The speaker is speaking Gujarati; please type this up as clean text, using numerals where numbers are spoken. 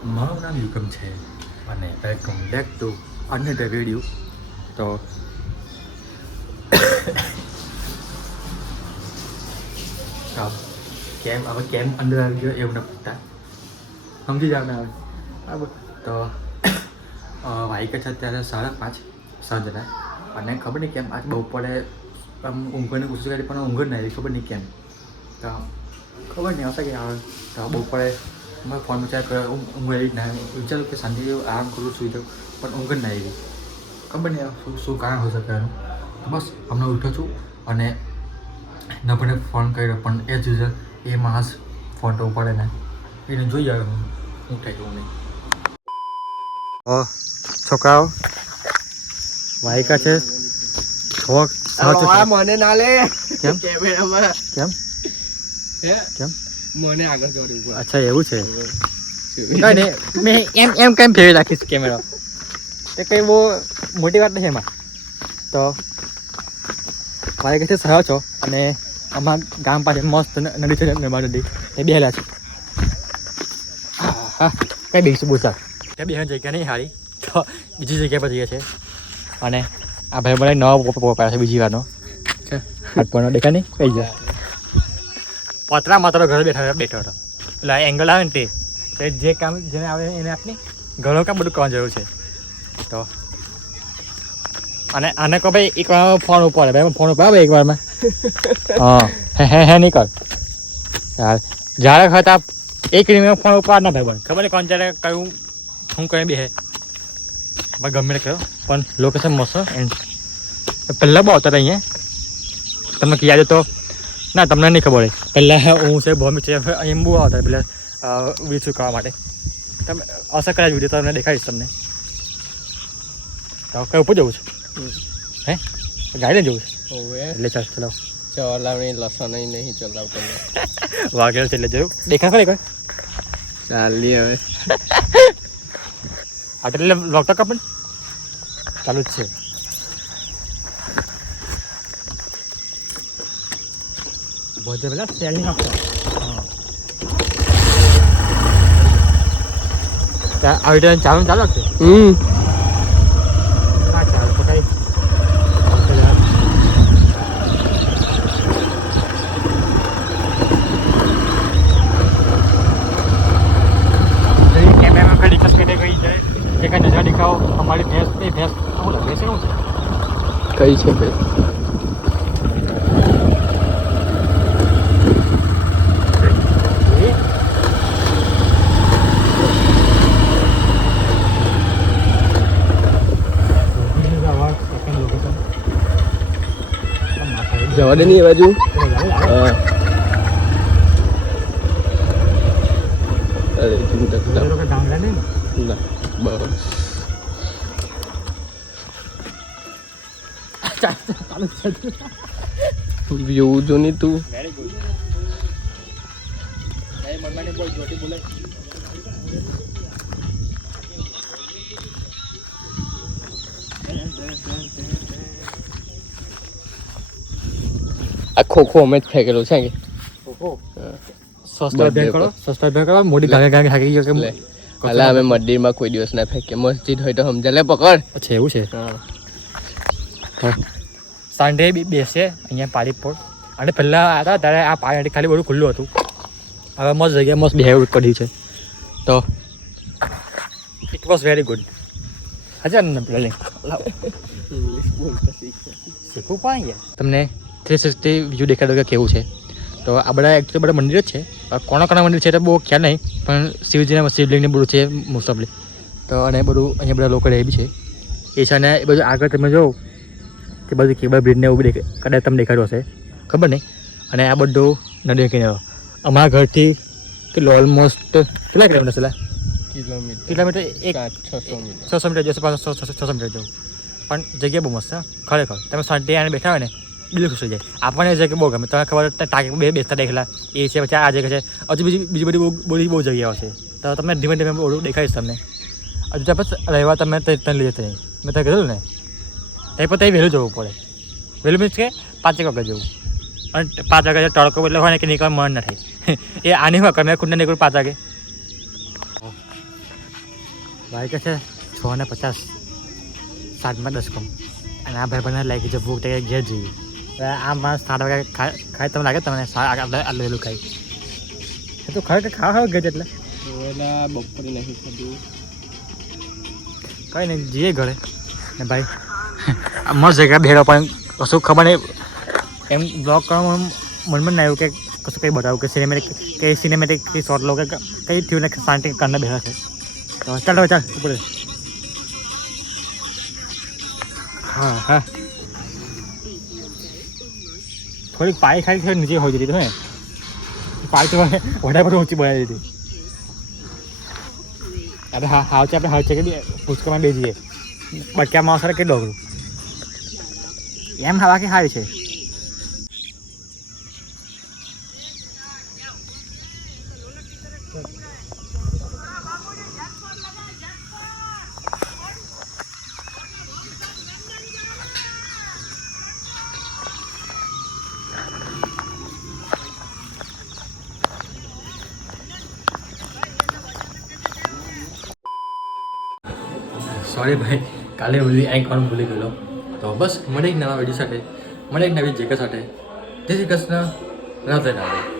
મારું નામ યુગમ છે અને welcome back to another video. તો કેમ હવે કેમ અંદર આવી ગયો એવું ન પૂછતા, સમજી જાવ ને હવે બરાબર. તો વાઈક છે અત્યારે 5:30 સાંજના, અને ખબર નહીં કેમ આજ બપોરે આમ ઊંઘવાની કોશિશ કરી પણ ઊંઘ જ નહીં, ખબર નહીં કેમ. તો ખબર નહીં હશે કે આવે. તો બપોરે મેં ફોન વિચાર કર્યો, ઊંઘ એવી જ ના વિચારું કે શાંતિ આરામ કરું સુઈ જાઉં, પણ ઊંઘ જ ના આવી. ખબર નહીં શું કારણ હોઈ શકે એનું. તો બસ હમણાં ઉઠ્યો છું અને નભને ફોન કર્યો, પણ એ જ રીઝન એ માણસ ફોન તો ઉપાડે ને એને જોઈ આવે હું થઈ જવું નહીં. છોકરાઓ વાયકા છે મને ના લે કેમ કેમેરામાં કેમ મને આગળ જોડ્યું. અચ્છા એવું છે. નહીં મેં એમ કેમ ફેરવી રાખીશ કેમેરા, એ કંઈ બહુ મોટી વાત નથી એમાં. તો મારે કહે સહો છો અને અમારા ગામ પાસે મસ્ત નદી છે, નર્મદા નદી, એ બેહેલા છે. હા કઈ બેસીશું બોલતા ત્યાં બેહવાની જગ્યા નહીં સારી, તો બીજી જગ્યા પર જઈએ છે. અને આ ભાઈ મને નવો પડ્યો છે બીજી વારનો હાથપણનો દેખા નહીં કઈ જાય પતરામાં તારો ઘરે બેઠો હતો. એટલે એંગલ આવે ને તે જે કામ જેને આવે એને આપની ઘણું કામ બધું કરવાની જરૂર છે. તો અને આને કહો ભાઈ એક વાર ફોન ઉપાડે, ભાઈ ફોન ઉપાડે એક વારમાં. હા હે નહીં કર યાર, જ્યારે હતા એક રીમાં ફોન ઉપાડ ના ભાઈ બન, ખબર નહીં કોણ જ્યારે કહ્યું હું કહી બે ભાઈ ગમે તે કહ્યું, પણ લોકેશન મસ્ત એન્ડ પહેલાં બહુ આવતા હતા અહીંયા. તમને યાદ તો ના, તમને નહીં ખબર હોય. પહેલાં હું છે ભૂમિ છે અહીં બહુ આવતા પહેલાં વિડીયો કરવા માટે. તમે અસર કદાચ વિડીયો તમને દેખાડીશ તમને. તો કઈ ઉપર જવું છે હે ગાડી જવું છે એટલે ચાલ ચલાવ. ચલાવણી લસણ નહીં ચલાવતો વાઘેર છે એટલે જોયું દેખા ખરે કોઈ ચાલી હવે એટલે લોક તો કપન ચાલુ જ છે. બોજે પેલા સેલિંગ આપતો આવી રીતે ચાલુ છે. ના ચાલ તો કઈ કેમેરામાં કઈ ડિસ્કસ કરી ગઈ છે એ કઈ નજર દેખાવો. અમારી ભેંસ શું લાગે છે શું છે કઈ છે ભાઈ જવા દે નહીં એ બાજુ. અરે બસ વ્યૂ જો નહીં તું. આ ખોખો અમે જ ફેંકેલો છે કે મોટી ગાગે ગાગે હાકી ગયો કે હાલા અમે મંદિરમાં કોઈ દિવસ ના ફેંકે, મસ્જિદ હોય તો સમજા લે પકડ. અચ્છા એવું છે. સાંજે બેસે અહીંયા પાણીપોળ, અને પહેલાં હતા ત્યારે આ પાણી ખાલી બધું ખુલ્લું હતું. હવે મસ્ત જગ્યા મસ્ત બિહેવ કરી છે. તો ઇટ વોઝ વેરી ગુડ. હજાર ને પેલા શીખવું પણ ગયા તમને 360 વ્યૂ દેખાડો કે કેવું છે. તો આ બધા એકચ્યુઅલી બધા મંદિર જ છે. કોના મંદિર છે તો બહુ ખ્યાલ નહીં, પણ શિવજીના શિવલિંગને બધું છે મોસ્ટ ઓફલી. તો અને બધું અહીંયા બધા લોકો રહે બી છે એ છે. અને એ બધું આગળ તમે જો કે બધું કેબલ બ્રિજને એવું બી કદાચ તમને દેખાડ્યું હશે, ખબર નહીં. અને આ બધું નદી કિનારો અમારા ઘરથી કેટલું ઓલમોસ્ટ કેટલા કિલોમીટર છે? કિલોમીટર 600 મીટર જશે, 600 મીટર જવું. પણ જગ્યા બહુ મસ્ત છે ખરેખર. તમે સાંજે આને બેઠા હોય ને બિલકુલ ખુશ થઈ જાય. આપણને જગ્યા બહુ ગમે. તમને ખબર ટાંકી બે બેસતા દેખેલા એ છે, પછી આ જગ્યા છે, હજુ બીજી બધી બહુ જગ્યાઓ છે. તો તમને ધીમે ધીમે ઓળું દેખાડીશ તમને. હજુ ત્યાં રહેવા તમે ત્યાં લઈ જતા નહીં. મેં ત્યાં કીધું ને એ પણ ત્યાં વહેલું જવું પડે. વહેલું મીન્સ કે 5 વાગે જવું. અને 5 વાગે તડકો એટલે હોય ને કે નીકળવા મન નથી. એ આની હોય મેં ખુદને નીકળું 5 વાગે. ભાઈ કહે છે 6:50 7:10 અને આ ભાઈ બને લાગી છે ભૂખ તો ઘેર જઈએ આ માણસ 7 વાગે ખાય તમને લાગે તમને આટલું એટલું ખાય એ તો ખરેખર ખાવા ઘેર એટલે પેલા બપોરે નહીં ખાધું કંઈ નહીં જઈએ ઘરે ને ભાઈ મસ્ત જગ્યા ભેડો પણ કશું ખબર નહીં એમ બ્લોગ કરવામાં મનમાં ના આવ્યું કે કશું કંઈ બતાવું કે સિનેમેટિક શોર્ટ લો કે કંઈ થયું ને શાંતિ કરીને બેઠા છે તો ચાલ ઉપર હા થોડીક પાણી ખાલી થોડી નીચે હોઈ જતી ને પાણી તો વધારે બધું ઊંચી બનાવી દીધી આપણે હાવચે આપણે હાવચે કે પુષ્કરમાં બે જઈએ બટકા માણસ કે ડોગરું એમ હવા કે સારી છે સોરી ભાઈ કાલે બધી એન્ક કરવાનું ભૂલી ગયેલો તો બસ મળે એક નવા વિડીયો સાથે મળે એક નવી જગ્યા સાથે જય શ્રી કૃષ્ણ રાધે રાધે